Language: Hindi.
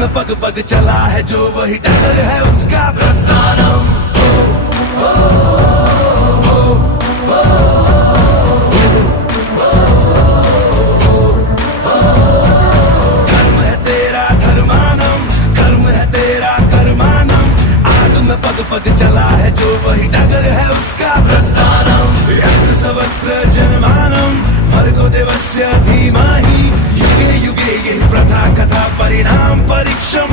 में पग पग चला है जो वही डगर है उसका प्रस्थानम। कर्म है तेरा धर्मानम, कर्म है तेरा कर्मानम। आग में पग पग चला है जो वही डगर है उसका प्रस्थानम। यत्र सर्वत्र जनमानम भर्गो देवस्य धीमहि। युगे युगे यही प्रथा कथा परिणाम परीक्षम